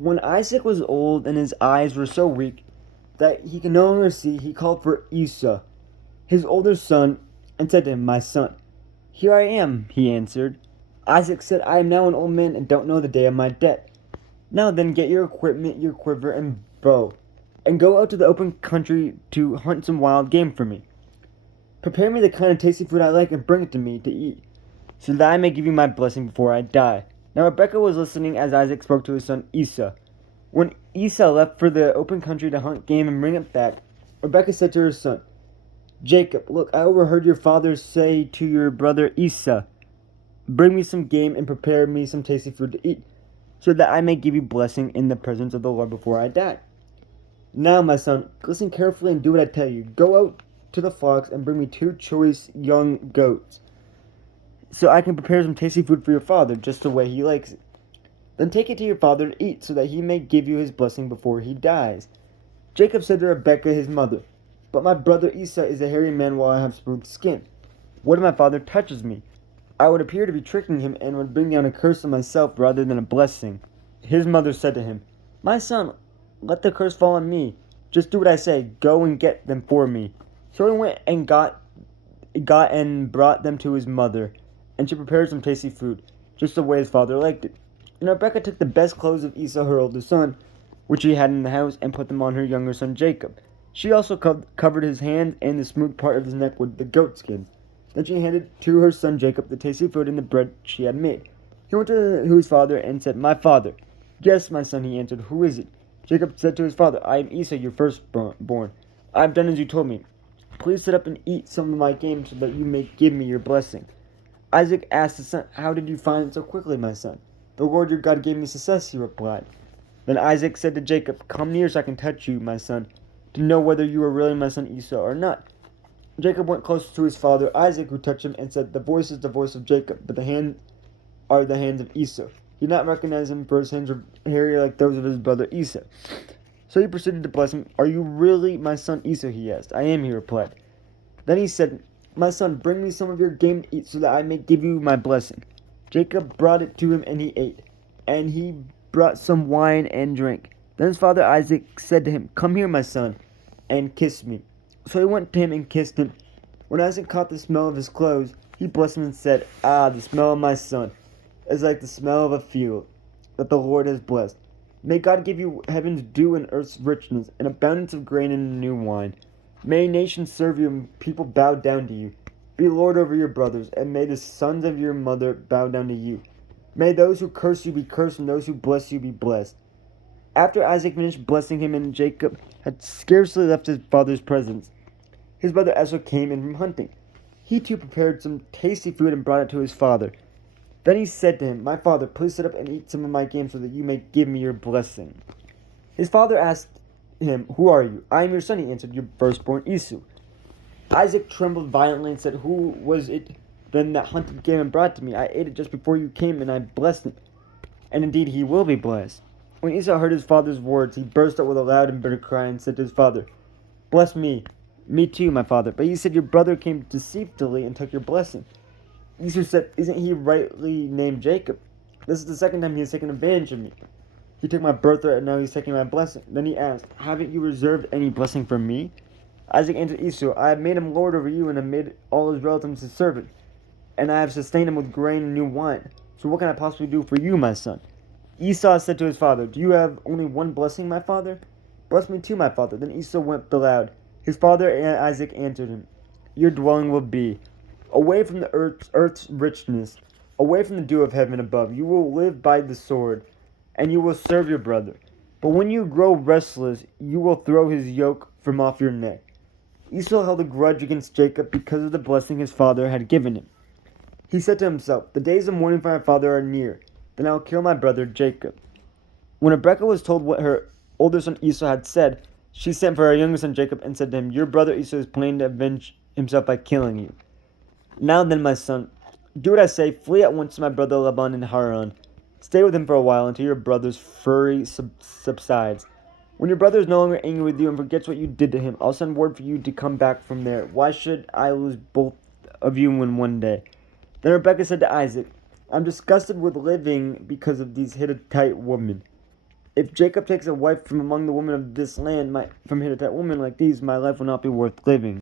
When Isaac was old and his eyes were so weak that he could no longer see, he called for Esau, his older son, and said to him, "My son." "Here I am," he answered. Isaac said, "I am now an old man and don't know the day of my death. Now then, get your equipment, your quiver and bow, and go out to the open country to hunt some wild game for me. Prepare me the kind of tasty food I like and bring it to me to eat, so that I may give you my blessing before I die." Now Rebekah was listening as Isaac spoke to his son Esau. When Esau left for the open country to hunt game and bring it back, Rebekah said to her son, "Jacob, look, I overheard your father say to your brother Esau, 'Bring me some game and prepare me some tasty food to eat, so that I may give you blessing in the presence of the Lord before I die.' Now, my son, listen carefully and do what I tell you. Go out to the flocks and bring me 2 choice young goats, so I can prepare some tasty food for your father, just the way he likes it. Then take it to your father to eat, so that he may give you his blessing before he dies." Jacob said to Rebekah his mother, "But my brother Esau is a hairy man while I have smooth skin. What if my father touches me? I would appear to be tricking him and would bring down a curse on myself rather than a blessing." His mother said to him, "My son, let the curse fall on me. Just do what I say. Go and get them for me." So he went and got and brought them to his mother, and she prepared some tasty food, just the way his father liked it. And Rebekah took the best clothes of Esau, her older son, which she had in the house, and put them on her younger son Jacob. She also covered his hands and the smooth part of his neck with the goat skins. Then she handed to her son Jacob the tasty food and the bread she had made. He went to his father and said, "My father." "Yes, my son," he answered. "Who is it?" Jacob said to his father, "I am Esau, your firstborn. I have done as you told me. Please sit up and eat some of my game so that you may give me your blessing." Isaac asked his son, "How did you find it so quickly, my son?" "The Lord your God gave me success," he replied. Then Isaac said to Jacob, "Come near so I can touch you, my son, to know whether you are really my son Esau or not." Jacob went close to his father Isaac, who touched him and said, "The voice is the voice of Jacob, but the hands are the hands of Esau." He did not recognize him, for his hands were hairy like those of his brother Esau. So he proceeded to bless him. "Are you really my son Esau?" he asked. "I am," he replied. Then he said, "My son, bring me some of your game to eat, so that I may give you my blessing." Jacob brought it to him, and he ate. And he brought some wine and drank. Then his father Isaac said to him, "Come here, my son, and kiss me." So he went to him and kissed him. When Isaac caught the smell of his clothes, he blessed him and said, "Ah, the smell of my son is like the smell of a field that the Lord has blessed. May God give you heaven's dew and earth's richness, and abundance of grain and new wine. May nations serve you and people bow down to you. Be Lord over your brothers, and may the sons of your mother bow down to you. May those who curse you be cursed, and those who bless you be blessed." After Isaac finished blessing him and Jacob had scarcely left his father's presence, his brother Esau came in from hunting. He too prepared some tasty food and brought it to his father. Then he said to him, "My father, please sit up and eat some of my game so that you may give me your blessing." His father asked him, "Who are you?" "I am your son," he answered, "your firstborn Esau." Isaac trembled violently and said, "Who was it then that hunted game and brought it to me? I ate it just before you came, and I blessed him. And indeed he will be blessed." When Esau heard his father's words, he burst out with a loud and bitter cry and said to his father, "Bless me. Me too, my father. But you said your brother came deceitfully and took your blessing." Esau said, "Isn't he rightly named Jacob? This is the second time he has taken advantage of me. He took my birthright and now he's taking my blessing." Then he asked, "Haven't you reserved any blessing for me?" Isaac answered Esau, "I have made him lord over you and have made all his relatives his servant, and I have sustained him with grain and new wine. So what can I possibly do for you, my son?" Esau said to his father, "Do you have only one blessing, my father?" "Bless me too, my father." Then Esau wept aloud. His father Isaac answered him, "Your dwelling will be away from the earth's richness, away from the dew of heaven above. You will live by the sword, and you will serve your brother. But when you grow restless, you will throw his yoke from off your neck." Esau held a grudge against Jacob because of the blessing his father had given him. He said to himself, "The days of mourning for my father are near. Then I will kill my brother Jacob." When Rebekah was told what her older son Esau had said, she sent for her younger son Jacob and said to him, "Your brother Esau is planning to avenge himself by killing you. Now then, my son, do what I say. Flee at once to my brother Laban in Haran. Stay with him for a while until your brother's fury subsides. When your brother is no longer angry with you and forgets what you did to him, I'll send word for you to come back from there. Why should I lose both of you in one day?" Then Rebekah said to Isaac, "I'm disgusted with living because of these Hittite women. If Jacob takes a wife from among the women of this land, from Hittite women like these, my life will not be worth living.